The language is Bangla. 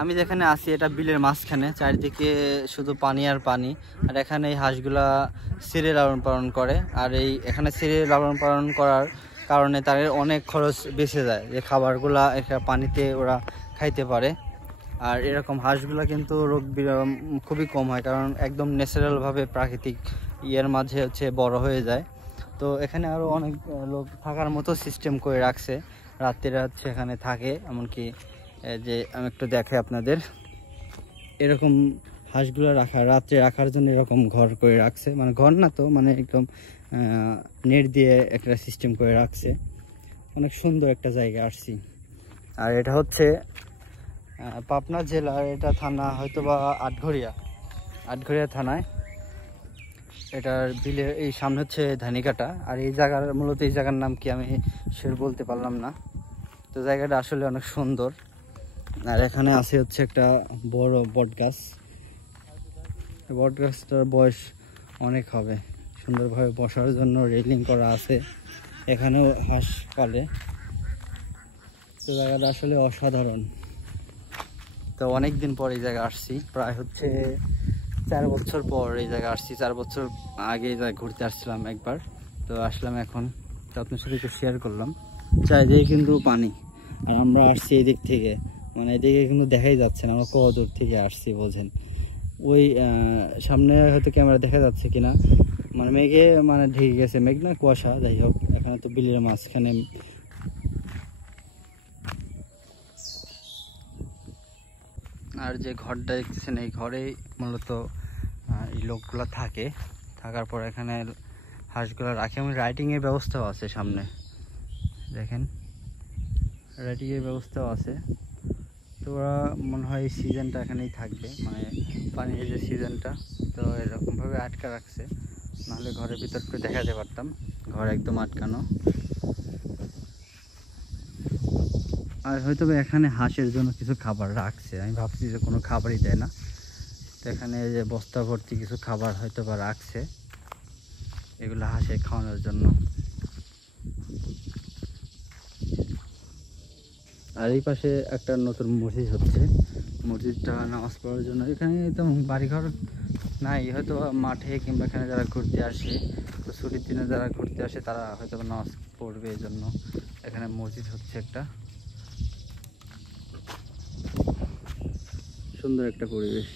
আমি যেখানে আছি এটা বিলের মাঝখানে, চারিদিকে শুধু পানি আর পানি। আর এখানে এই হাঁসগুলা ছেড়ে লালন পালন করে, আর এখানে ছেড়ে লালন পালন করার কারণে তাদের অনেক খরচ বেঁচে যায়, যে খাবারগুলা এখানে পানিতে ওরা খাইতে পারে। আর এরকম হাঁসগুলা কিন্তু রোগ খুবই কম হয়, কারণ একদম ন্যাচারালভাবে প্রাকৃতিক ইয়ের মাঝে হচ্ছে বড় হয়ে যায়। তো এখানে আরও অনেক লোক থাকার মতো সিস্টেম করে রাখছে, রাত্রিরা হচ্ছে এখানে থাকে। এমনকি যে আমি একটু দেখে আপনাদের, এরকম হাঁসগুলো রাত্রে রাখার জন্য এরকম ঘর করে রাখছে, মানে ঘর না তো, মানে একদম নেট দিয়ে একটা সিস্টেম করে রাখছে। অনেক সুন্দর একটা জায়গা আসছি। আর এটা হচ্ছে পাবনা জেলার, এটা থানা হয়তো বা আটঘরিয়া থানায়। এটার বিলের এই সামনে হচ্ছে ধানিকাটা। আর এই জায়গার মূলত এই জায়গার নাম কি আমি শিওর বলতে পারলাম না। তো জায়গাটা আসলে অনেক সুন্দর। আর এখানে আছে হচ্ছে একটা বড় বট গাছ। বট গাছটার বয়স অনেক হবে। সুন্দরভাবে বসার জন্য রেলিং করা আছে। এখানেও হাঁস পালে। তো জায়গাটা আসলে অসাধারণ। তো অনেক দিন পর এই জায়গায় আসছি, প্রায় হচ্ছে 4 বছর পর এই জায়গায় আসছি। 4 বছর আগে এই জায়গায় ঘুরতে আসছিলাম একবার, তো আসলাম এখন, তো আপনার সাথে একটু শেয়ার করলাম। চারিদিকে কিন্তু পানি, আর আমরা আসছি এই দিক থেকে, মানে এদিকে কিন্তু দেখাই যাচ্ছে না আমরা কত দূর থেকে আসছি বোঝেন। ওই সামনে হয়তো ক্যামেরা দেখা যাচ্ছে কিনা, মানে মেঘে মানে ঢেকে গেছে, মেঘ না কুয়াশা, যাই হোক। এখানে তো বিলের মাঝখানে। আর যে ঘরটা দেখতেছেন, এই ঘরেই মূলত এই লোকগুলো থাকে। থাকার পর এখানে হাঁসগুলো রাখে, এবং রাইটিংয়ের ব্যবস্থাও আছে সামনে, দেখেন রাইটিংয়ের ব্যবস্থাও আছে। তো ওরা মনে হয় এই সিজনটা এখানেই থাকবে, মানে পানির যে সিজনটা। তো এরকমভাবে আটকা রাখছে, নাহলে ঘরের ভিতর করে দেখাতে পারতাম। ঘর একদম আটকানো। আর হয়তো এখানে হাঁসের জন্য কিছু খাবার রাখছে, আমি ভাবছি যে কোনো খাবারই দেয় না। তো এখানে যে বস্তা ভর্তি কিছু খাবার হয়তো বা রাখছে, এগুলো হাঁসে খাওয়ানোর জন্য। আর এই পাশে একটা নতুন মসজিদ হচ্ছে, মসজিদটা নামাজ পড়ার জন্য। এখানে তো বাড়িঘর নাই, হয়তো মাঠে কিংবা এখানে যারা ঘুরতে আসে, তো ছুটির দিনে যারা ঘুরতে আসে তারা হয়তো নামাজ পড়বে, এই জন্য এখানে মসজিদ হচ্ছে একটা। সুন্দর একটা পরিবেশ।